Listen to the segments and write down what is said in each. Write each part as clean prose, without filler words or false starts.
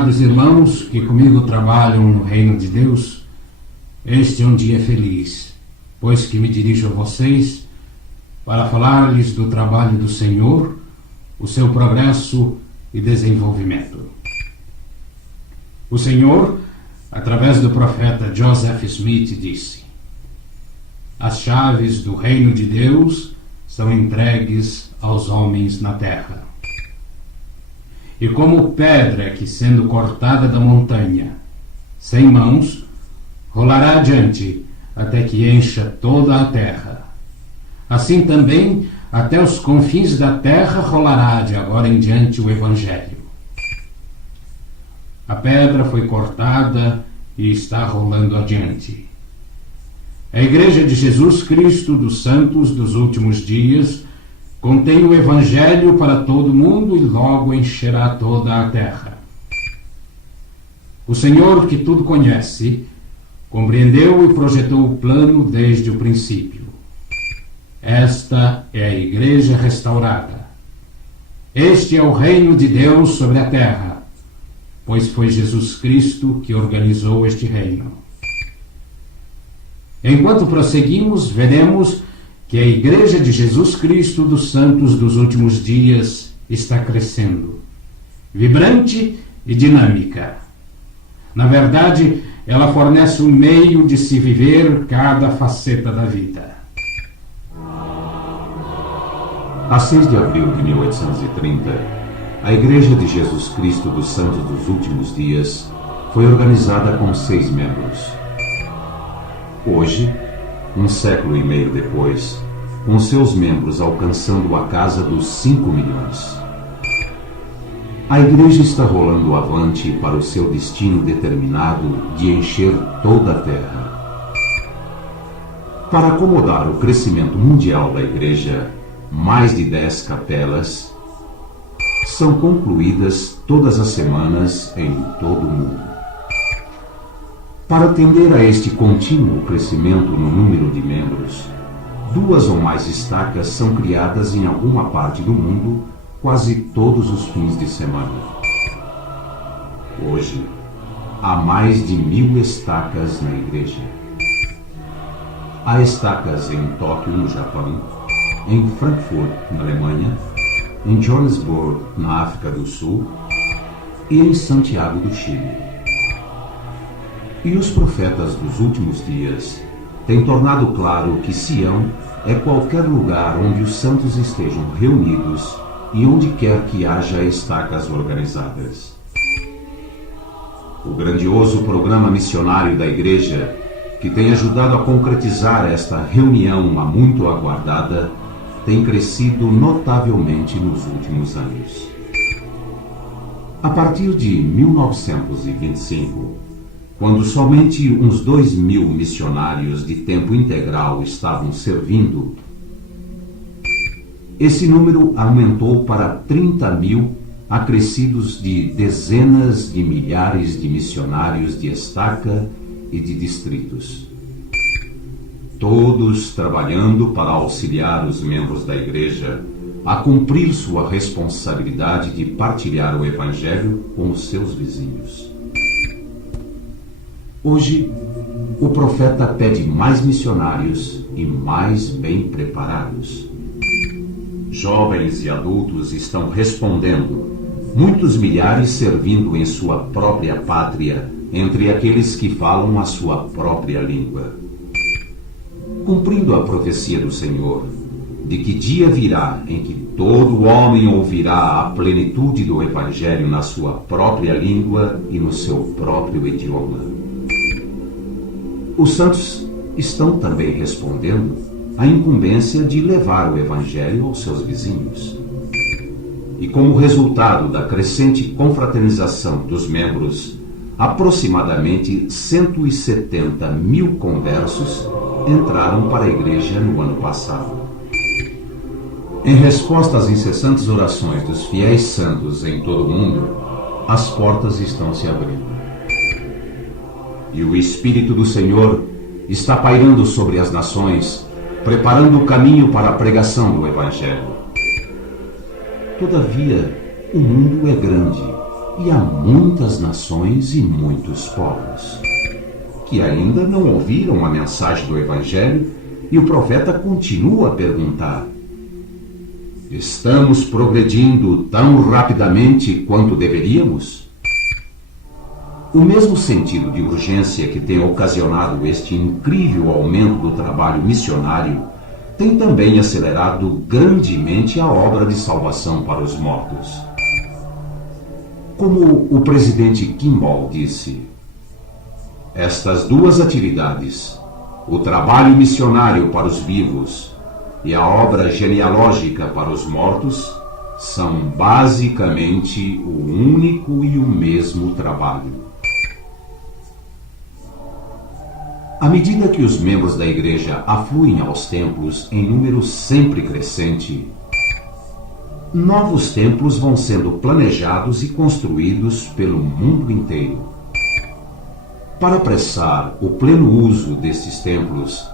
Amados irmãos que comigo trabalham no reino de Deus, este é um dia feliz, pois que me dirijo a vocês para falar-lhes do trabalho do Senhor, o seu progresso e desenvolvimento. O Senhor, através do profeta Joseph Smith, disse: as chaves do reino de Deus são entregues aos homens na terra. E como pedra que, sendo cortada da montanha, sem mãos, rolará adiante até que encha toda a terra, assim também até os confins da terra rolará de agora em diante o Evangelho. A pedra foi cortada e está rolando adiante. A Igreja de Jesus Cristo dos Santos dos Últimos Dias contém o Evangelho para todo mundo e logo encherá toda a terra. O Senhor, que tudo conhece, compreendeu e projetou o plano desde o princípio. Esta é a Igreja restaurada. Este é o reino de Deus sobre a terra, pois foi Jesus Cristo que organizou este reino. Enquanto prosseguimos, veremos que a Igreja de Jesus Cristo dos Santos dos Últimos Dias está crescendo, vibrante e dinâmica. Na verdade, ela fornece um meio de se viver cada faceta da vida. A 6 de abril de 1830, a Igreja de Jesus Cristo dos Santos dos Últimos Dias foi organizada com 6 membros. Hoje, um século e meio depois, com seus membros alcançando a casa dos 5 milhões. A Igreja está rolando avante para o seu destino determinado de encher toda a terra. Para acomodar o crescimento mundial da Igreja, mais de 10 capelas são concluídas todas as semanas em todo o mundo. Para atender a este contínuo crescimento no número de membros, 2 ou mais estacas são criadas em alguma parte do mundo quase todos os fins de semana. Hoje, há mais de 1000 estacas na Igreja. Há estacas em Tóquio, no Japão, em Frankfurt, na Alemanha, em Johannesburg, na África do Sul e em Santiago do Chile. E os profetas dos últimos dias têm tornado claro que Sião é qualquer lugar onde os santos estejam reunidos e onde quer que haja estacas organizadas. O grandioso programa missionário da Igreja, que tem ajudado a concretizar esta reunião há muito aguardada, tem crescido notavelmente nos últimos anos. A partir de 1925, quando somente uns 2.000 missionários de tempo integral estavam servindo, esse número aumentou para 30.000, acrescidos de dezenas de milhares de missionários de estaca e de distritos. Todos trabalhando para auxiliar os membros da Igreja a cumprir sua responsabilidade de partilhar o Evangelho com os seus vizinhos. Hoje, o profeta pede mais missionários e mais bem preparados. Jovens e adultos estão respondendo, muitos milhares servindo em sua própria pátria, entre aqueles que falam a sua própria língua. Cumprindo a profecia do Senhor, de que dia virá em que todo homem ouvirá a plenitude do Evangelho na sua própria língua e no seu próprio idioma. Os santos estão também respondendo à incumbência de levar o Evangelho aos seus vizinhos. E como resultado da crescente confraternização dos membros, aproximadamente 170.000 conversos entraram para a Igreja no ano passado. Em resposta às incessantes orações dos fiéis santos em todo o mundo, as portas estão se abrindo. E o Espírito do Senhor está pairando sobre as nações, preparando o caminho para a pregação do Evangelho. Todavia, o mundo é grande E há muitas nações e muitos povos que ainda não ouviram a mensagem do Evangelho, e o profeta continua a perguntar: estamos progredindo tão rapidamente quanto deveríamos? O mesmo sentido de urgência que tem ocasionado este incrível aumento do trabalho missionário tem também acelerado grandemente a obra de salvação para os mortos. Como o presidente Kimball disse, estas duas atividades, o trabalho missionário para os vivos e a obra genealógica para os mortos, são basicamente o único e o mesmo trabalho. À medida que os membros da igreja afluem aos templos em número sempre crescente, novos templos vão sendo planejados e construídos pelo mundo inteiro. Para apressar o pleno uso destes templos,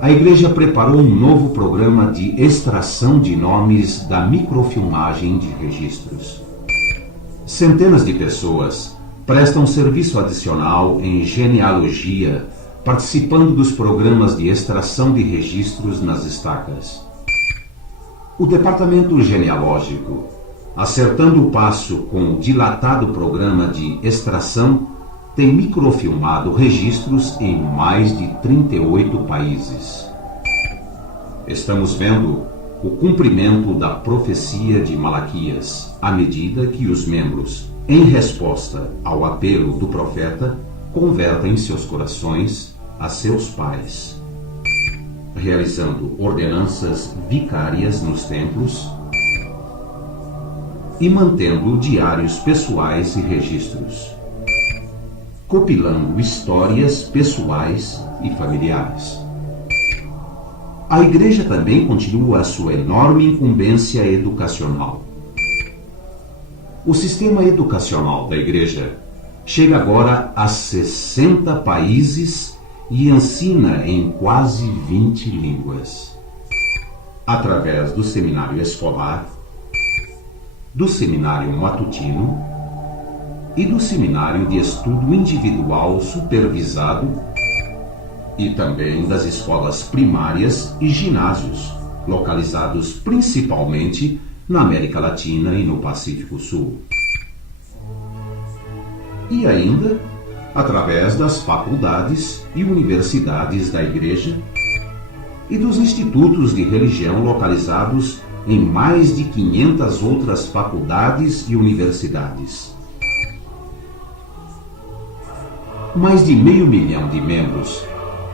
a igreja preparou um novo programa de extração de nomes da microfilmagem de registros. Centenas de pessoas prestam serviço adicional em genealogia, participando dos programas de extração de registros nas estacas. O departamento genealógico, acertando o passo com o dilatado programa de extração, tem microfilmado registros em mais de 38 países. Estamos vendo o cumprimento da profecia de Malaquias, à medida que os membros, em resposta ao apelo do profeta, convertem seus corações a seus pais, realizando ordenanças vicárias nos templos e mantendo diários pessoais e registros, compilando histórias pessoais e familiares. A igreja também continua a sua enorme incumbência educacional. O sistema educacional da igreja chega agora a 60 países e ensina em quase 20 línguas. Através do seminário escolar, do seminário matutino e do seminário de estudo individual supervisado e também das escolas primárias e ginásios, localizados principalmente na América Latina e no Pacífico Sul. E ainda através das faculdades e universidades da Igreja e dos institutos de religião localizados em mais de 500 outras faculdades e universidades. Mais de 500 mil de membros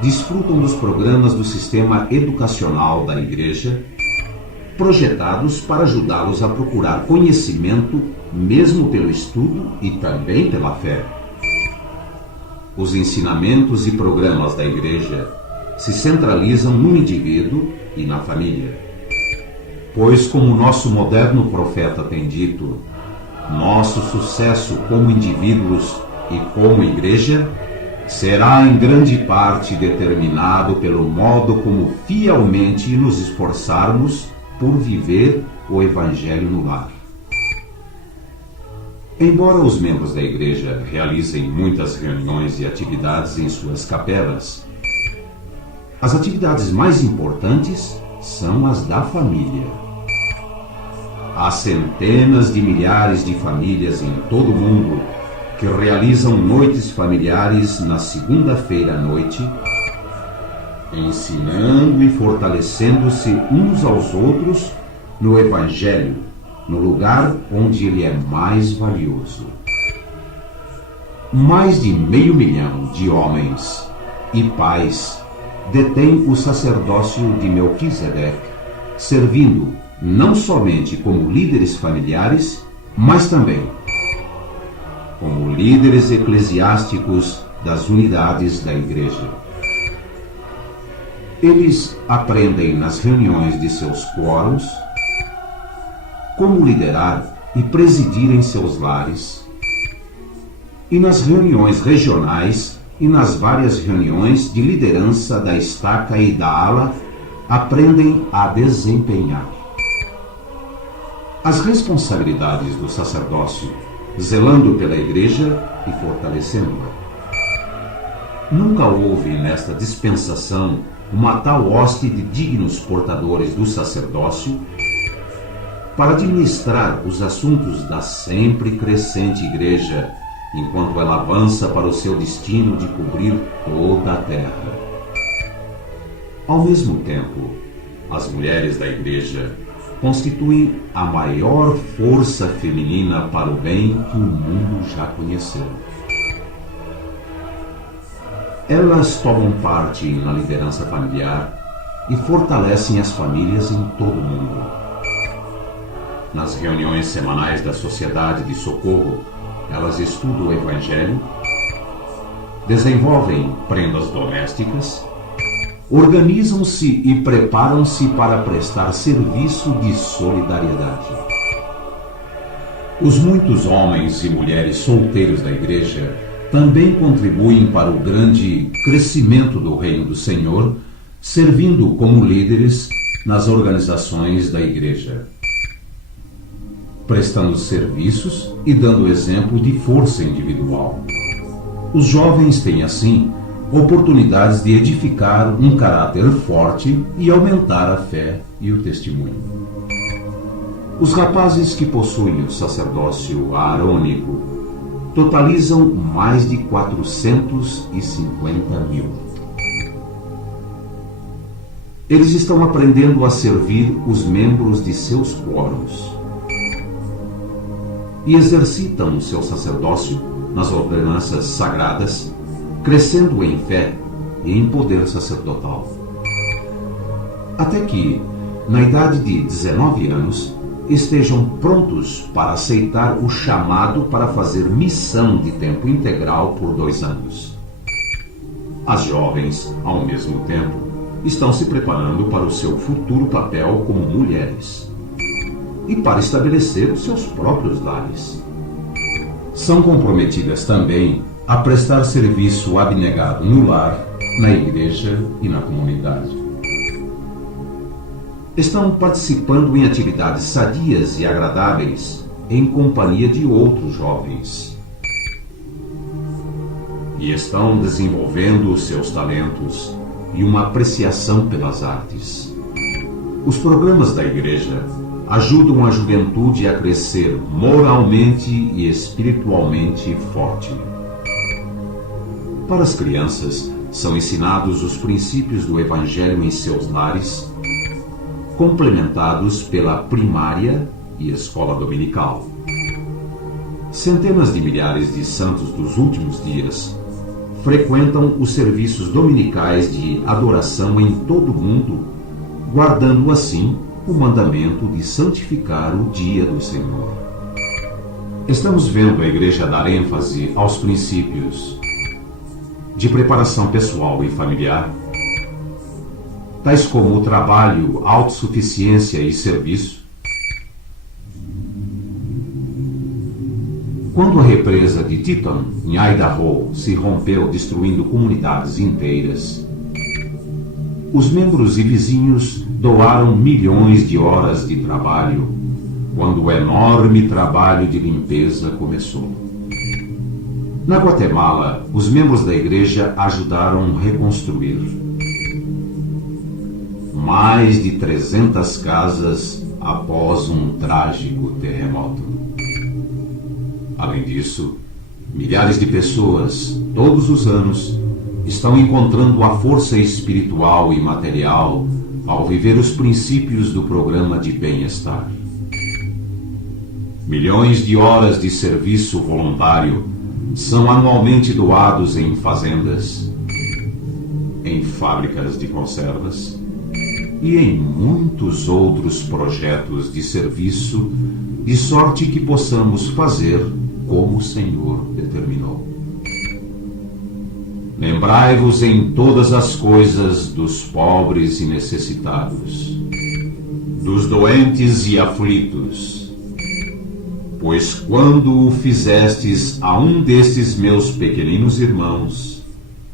desfrutam dos programas do sistema educacional da Igreja, projetados para ajudá-los a procurar conhecimento mesmo pelo estudo e também pela fé. Os ensinamentos e programas da Igreja se centralizam no indivíduo e na família. Pois, como o nosso moderno profeta tem dito, nosso sucesso como indivíduos e como Igreja será em grande parte determinado pelo modo como fielmente nos esforçarmos por viver o Evangelho no lar. Embora os membros da Igreja realizem muitas reuniões e atividades em suas capelas, as atividades mais importantes são as da família. Há centenas de milhares de famílias em todo o mundo que realizam noites familiares na segunda-feira à noite, ensinando e fortalecendo-se uns aos outros no Evangelho, no lugar onde ele é mais valioso. Mais de 500 mil de homens e pais detêm o sacerdócio de Melquisedeque, servindo não somente como líderes familiares, mas também como líderes eclesiásticos das unidades da Igreja. Eles aprendem nas reuniões de seus quóruns como liderar e presidir em seus lares, e nas reuniões regionais e nas várias reuniões de liderança da estaca e da ala, aprendem a desempenhar. As responsabilidades do sacerdócio zelando pela igreja e fortalecendo-a. Nunca houve nesta dispensação uma tal hoste de dignos portadores do sacerdócio para administrar os assuntos da sempre crescente igreja, enquanto ela avança para o seu destino de cobrir toda a terra. Ao mesmo tempo, as mulheres da igreja constituem a maior força feminina para o bem que o mundo já conheceu. Elas tomam parte na liderança familiar e fortalecem as famílias em todo o mundo. Nas reuniões semanais da Sociedade de Socorro, elas estudam o Evangelho, desenvolvem prendas domésticas, organizam-se e preparam-se para prestar serviço de solidariedade. Os muitos homens e mulheres solteiros da igreja também contribuem para o grande crescimento do reino do Senhor, servindo como líderes nas organizações da igreja, prestando serviços e dando exemplo de força individual. Os jovens têm, assim, oportunidades de edificar um caráter forte e aumentar a fé e o testemunho. Os rapazes que possuem o sacerdócio aarônico totalizam mais de 450 mil. Eles estão aprendendo a servir os membros de seus quóruns e exercitam o seu sacerdócio nas ordenanças sagradas, crescendo em fé e em poder sacerdotal. Até que, na idade de 19 anos, estejam prontos para aceitar o chamado para fazer missão de tempo integral por 2 anos. As jovens, ao mesmo tempo, estão se preparando para o seu futuro papel como mulheres e para estabelecer os seus próprios lares. São comprometidas também a prestar serviço abnegado no lar, na igreja e na comunidade. Estão participando em atividades sadias e agradáveis em companhia de outros jovens. E estão desenvolvendo os seus talentos e uma apreciação pelas artes. Os programas da igreja ajudam a juventude a crescer moralmente e espiritualmente forte. Para as crianças, são ensinados os princípios do Evangelho em seus lares, complementados pela primária e escola dominical. Centenas de milhares de santos dos últimos dias frequentam os serviços dominicais de adoração em todo o mundo, guardando assim o mandamento de santificar o dia do Senhor. Estamos vendo a igreja dar ênfase aos princípios de preparação pessoal e familiar, tais como o trabalho, autossuficiência e serviço. Quando a represa de Teton, em Idaho, se rompeu destruindo comunidades inteiras, os membros e vizinhos doaram milhões de horas de trabalho quando o enorme trabalho de limpeza começou. Na Guatemala, os membros da igreja ajudaram a reconstruir mais de 300 casas após um trágico terremoto. Além disso, milhares de pessoas, todos os anos, estão encontrando a força espiritual e material ao viver os princípios do programa de bem-estar. Milhões de horas de serviço voluntário são anualmente doados em fazendas, em fábricas de conservas e em muitos outros projetos de serviço, de sorte que possamos fazer como o Senhor determinou. Lembrai-vos em todas as coisas dos pobres e necessitados, dos doentes e aflitos, pois quando o fizestes a um destes meus pequeninos irmãos,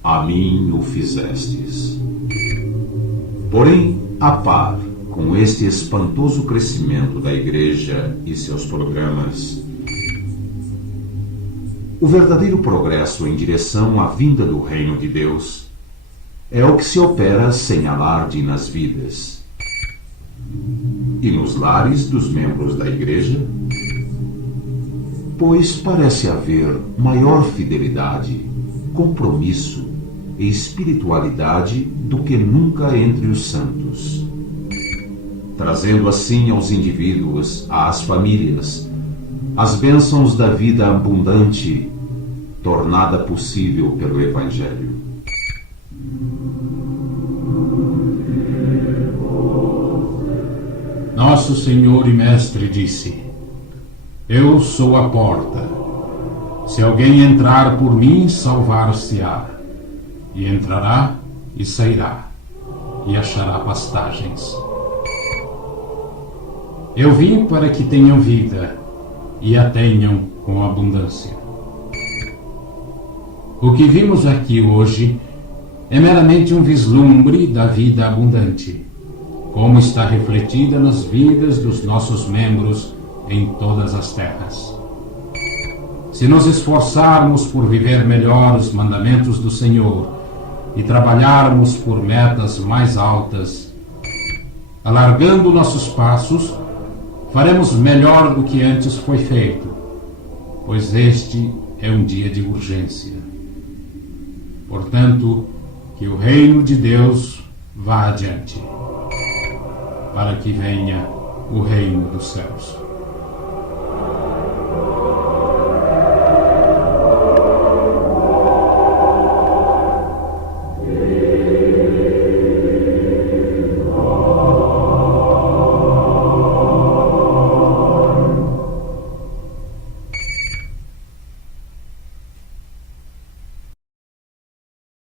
a mim o fizestes. Porém, a par com este espantoso crescimento da igreja e seus programas, O verdadeiro progresso em direção à vinda do reino de Deus é o que se opera sem alarde nas vidas e nos lares dos membros da Igreja, pois parece haver maior fidelidade, compromisso e espiritualidade do que nunca entre os santos, trazendo assim aos indivíduos, às famílias, as bênçãos da vida abundante, tornada possível pelo Evangelho. Nosso Senhor e Mestre disse: Eu sou a porta. Se alguém entrar por mim, salvar-se-á, e entrará e sairá, e achará pastagens. Eu vim para que tenham vida, e a tenham com abundância. O que vimos aqui hoje é meramente um vislumbre da vida abundante, como está refletida nas vidas dos nossos membros em todas as terras. Se nos esforçarmos por viver melhor os mandamentos do Senhor e trabalharmos por metas mais altas, alargando nossos passos, faremos melhor do que antes foi feito, pois este é um dia de urgência. Portanto, que o reino de Deus vá adiante, para que venha o reino dos céus.